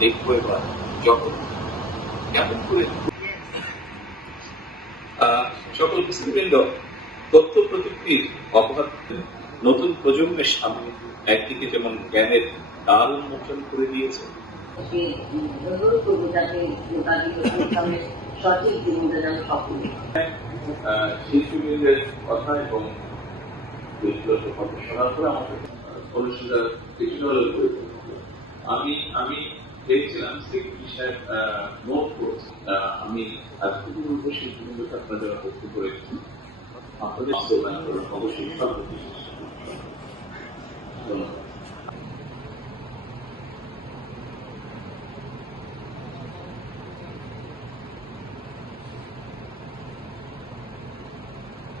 দেখবো এবার যখন কেমন করে সকল উপস্থিতবৃন্দ, তথ্য প্রযুক্তির অপহার নতুন প্রজন্মের সামনে একদিকে যেমন জ্ঞানের দ্বার উন্মোচন করে দিয়েছে, শিল্পীদের কথা এবং কথা শোনার পরে আমাকে অনুষ্ঠানটা কিছুটা হলেও করে আমি দেখছিলাম সেক্রেটারি সাহেব নোট করছি। আমি আজকে বলবো শিল্পীদের আপনারা যারা তথ্য করেছেন আপনাদের অবশ্যই সব ধন্যবাদ।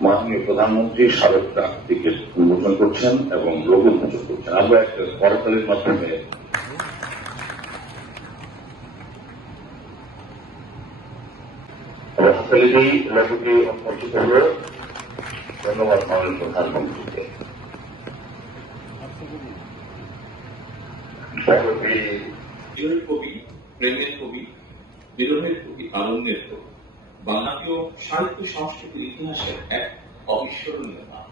মাননীয় প্রধানমন্ত্রী স্মারকটা দিকে উন্মোচন করছেন এবং লোগো উন্মোচন করছেন। আমরা একটা করতালির মাধ্যমে লোগোটি উন্মোচিত হল। ধন্যবাদ মাননীয় প্রধানমন্ত্রীকে। কবি, প্রেমের কবি, বিরহের কবি, আনন্দের কবি, বাংলাদেশীয় সাহিত্য সংস্কৃতির ইতিহাসের এক অবিস্মরণীয় নাম।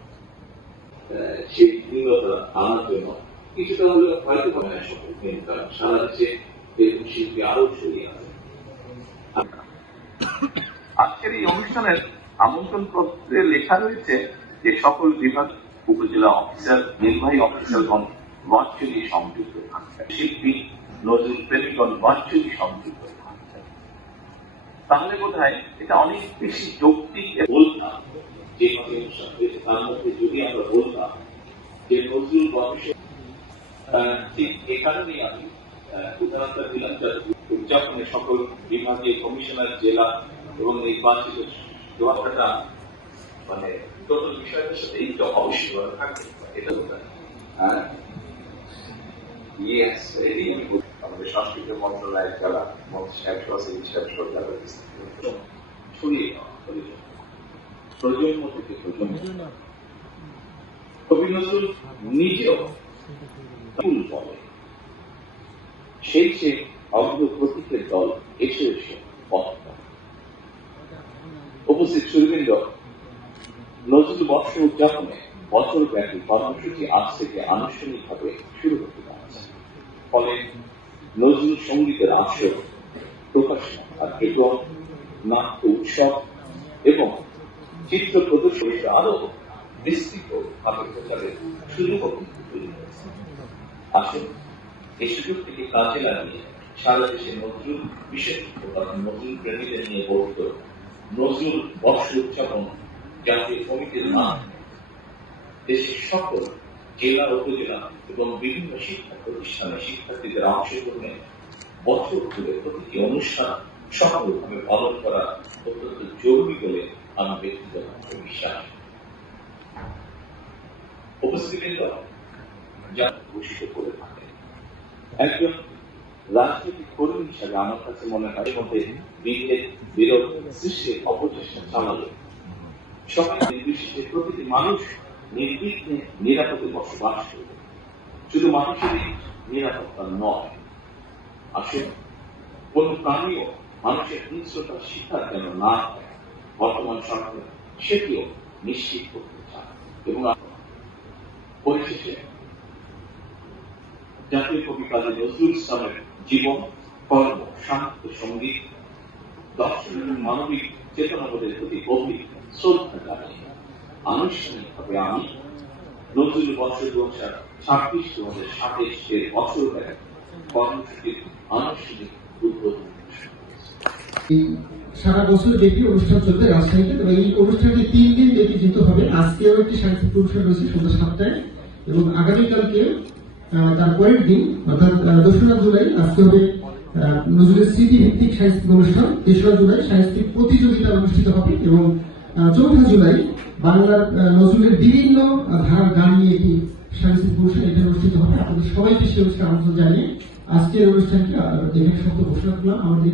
সেই ভিন্নতা আনার জন্য কিছুটা হলেও হয়তো বাংলায় সফল, কিন্তু সারা দেশে বেগুন শিল্পী আরো ছড়িয়ে আছে। আজকের এই অনুষ্ঠানের আমন্ত্রণ পত্রে লেখা রয়েছে যে সকল বিভাগ, উপজেলা অফিসার, নির্বাহী অফিসারগণ ভার্চুয়ালি সংযুক্ত থাকছেন, শিল্পী, নজরুল প্রেমীগণ ভার্চুয়ালি সংযুক্ত থাকছেন। তাহলে বোধহয় এটা অনেক বেশি যৌক্তিক বলতাম যে তার মধ্যে যদি আমরা বলতাম যে নজরুল বংশে, ঠিক এ কারণেই আমি উদাহরণটা দিলাম যাতে উদযাপনে সকল বিভাগীয় কমিশনার, জেলা এবং নির্বাচিত জবাবটা মানে টোটাল বিষয়টার সাথে একটু অবশ্যই করা থাকবে। এটা বোধহয় আমাদের সংস্কৃতি মন্ত্রণালয়ের যারা ছড়িয়ে প্রজন্ম থেকে প্রজন্ম। কবি নজরুল নিজেও বলে সেই যে অগ্রপ্রতীকের দল এসে এসে পথ। উপস্থিত সুরবৃন্দ, নজরুল বর্ষ উদযাপনে বছরব্যাপী কর্মসূচি আজ থেকে আনুষ্ঠানিকভাবে শুরু হতে যাচ্ছে। ফলে নজরুল সঙ্গীতের আসর, প্রকাশনা, কার্যক্রম, নাট্য উৎসব এবং চিত্র প্রদর্শনী আরো বিস্তৃত ভাবে প্রচারের সুযোগ তৈরি হয়েছে। আসুন এই সুযোগ থেকে কাজে লাগিয়ে সারা দেশে নজরুল বিশেষজ্ঞ নজরুল প্রেমীদের নিয়ে গঠিত নজরুল বর্ষ উদযাপন জাতীয় কমিটির নাম দেশের সকল জেলা, উপজেলা এবং বিভিন্ন শিক্ষা প্রতিষ্ঠানে শিক্ষার্থীদের অংশগ্রহণে বছর ধরে প্রতিটি অনুষ্ঠান সফলভাবে পালন করা অত্যন্ত জরুরি বলে আমি ব্যক্তিগতভাবে বিশ্বাস। উপস্থিত যা ঘোষিত করে থাকে একজন রাজনৈতিক কর্মী হিসাবে আমার কাছে মনে হয় মধ্যে বিভেদ, বিরোধ সৃষ্টির অপচেষ্টা চালালে সমাজ নির্বিশেষে প্রতিটি মানুষ নির্বিঘ্নে নিরাপদে বসবাস করবে। শুধু মানুষেরই নিরাপত্তা নয়, আসলে কোন প্রাণীও মানুষের হিংস্রতার শিকার যেন না হয়, বর্তমান সরকার সেটিও নিশ্চিত করতে চায়। এবং পরিশেষে জাতীয় কবি কাজী নজরুল ইসলামের জীবন, কর্ম, সাহিত্য, সঙ্গীত, দর্শন এবং মানবিক চেতনাবোধের প্রতি গভীর শ্রদ্ধা জানিয়ে আনুষ্ঠানিকভাবে আমি নজরুল বর্ষ 2026-2027 বছর ব্যাপী কর্মসূচির আনুষ্ঠানিক উদ্বোধন। সারা বছর ব্যাপী অনুষ্ঠান চলবে রাজশাহীতে এবং এই অনুষ্ঠানটি 3 দিন ব্যাপী যেতে হবে। আজকেও একটি সাংস্কৃতিক অনুষ্ঠান রয়েছে সন্ধ্যা 7টায় এবং আগামীকালকে তার পরের দিন অর্থাৎ 2রা জুলাই আজকে হবে নজরুলের স্মৃতি ভিত্তিক সাহিত্যিক অনুষ্ঠান। 3রা জুলাই সাহিত্যিক প্রতিযোগিতা অনুষ্ঠিত হবে এবং 4ঠা জুলাই বাংলার নজরুলের বিভিন্ন ধারার গান নিয়ে একটি সাংস্কৃতিক অনুষ্ঠান এটা অনুষ্ঠিত হবে। আপনাদের সবাইকে সেই অনুষ্ঠানে আমন্ত্রণ জানিয়ে আজকের অনুষ্ঠানটি এখানে সত্য ঘোষণা করলাম। আমাদের